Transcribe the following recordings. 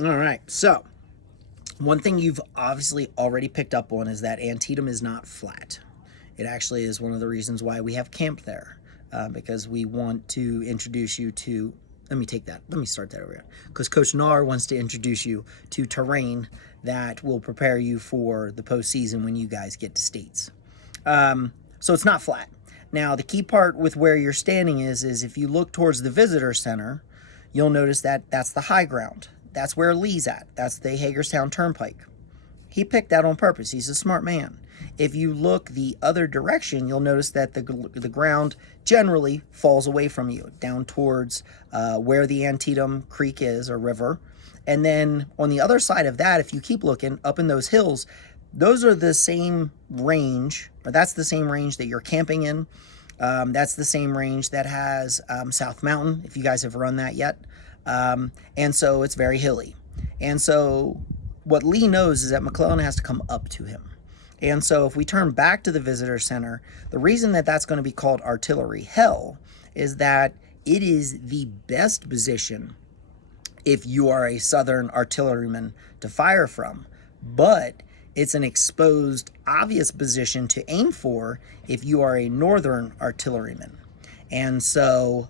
All right, so one thing you've obviously already picked up on is that Antietam is not flat. It actually is one of the reasons why we have camp there, because we want to introduce you to. Let me take that. Let me start that over here. Because Coach Nar wants to introduce you to terrain that will prepare you for the postseason when you guys get to states. So it's not flat. Now, the key part with where you're standing is if you look towards the visitor center, you'll notice that that's the high ground. That's where Lee's at. That's the Hagerstown Turnpike. He picked that on purpose. He's a smart man. If you look the other direction, you'll notice that the ground generally falls away from you, down towards where the Antietam Creek is, or river. And then on the other side of that, if you keep looking up in those hills, those are the same range, or that's the same range that you're camping in. That's the same range that has South Mountain, if you guys have run that yet. And so it's very hilly. And so what Lee knows is that McClellan has to come up to him. And so if we turn back to the visitor center, the reason that that's going to be called artillery hell is that it is the best position if you are a Southern artilleryman to fire from, but it's an exposed, obvious position to aim for if you are a Northern artilleryman. And so,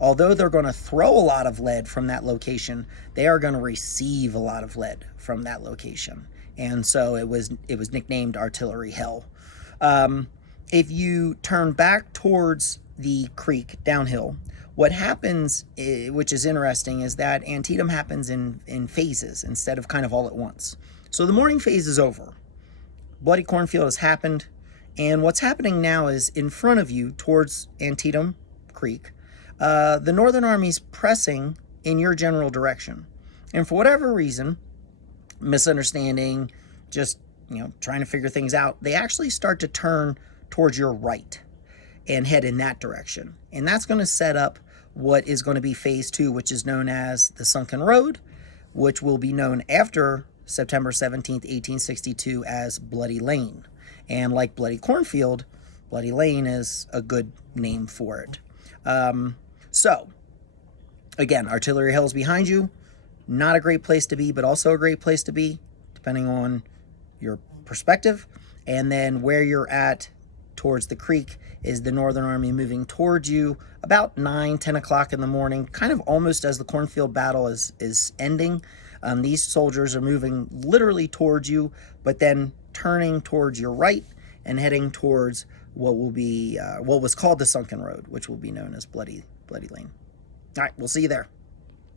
although they're going to throw a lot of lead from that location, they are going to receive a lot of lead from that location. And so it was nicknamed artillery hell. If you turn back towards the creek downhill, what happens, which is interesting, is that Antietam happens in phases instead of kind of all at once. So the morning phase is over. Bloody Cornfield has happened. And what's happening now is in front of you towards Antietam Creek, the Northern Army's pressing in your general direction. And for whatever reason, misunderstanding, just, trying to figure things out, they actually start to turn towards your right and head in that direction. And that's going to set up what is going to be phase 2, which is known as the Sunken Road, which will be known after September 17th, 1862 as Bloody Lane. And like Bloody Cornfield, Bloody Lane is a good name for it. So, again, Artillery Hill is behind you. Not a great place to be, but also a great place to be, depending on your perspective. And then where you're at towards the creek is the Northern Army moving towards you about 9-10 o'clock in the morning, kind of almost as the Cornfield battle is ending. These soldiers are moving literally towards you, but then turning towards your right and heading towards what will be what was called the Sunken Road, which will be known as Bloody Lane. All right, we'll see you there.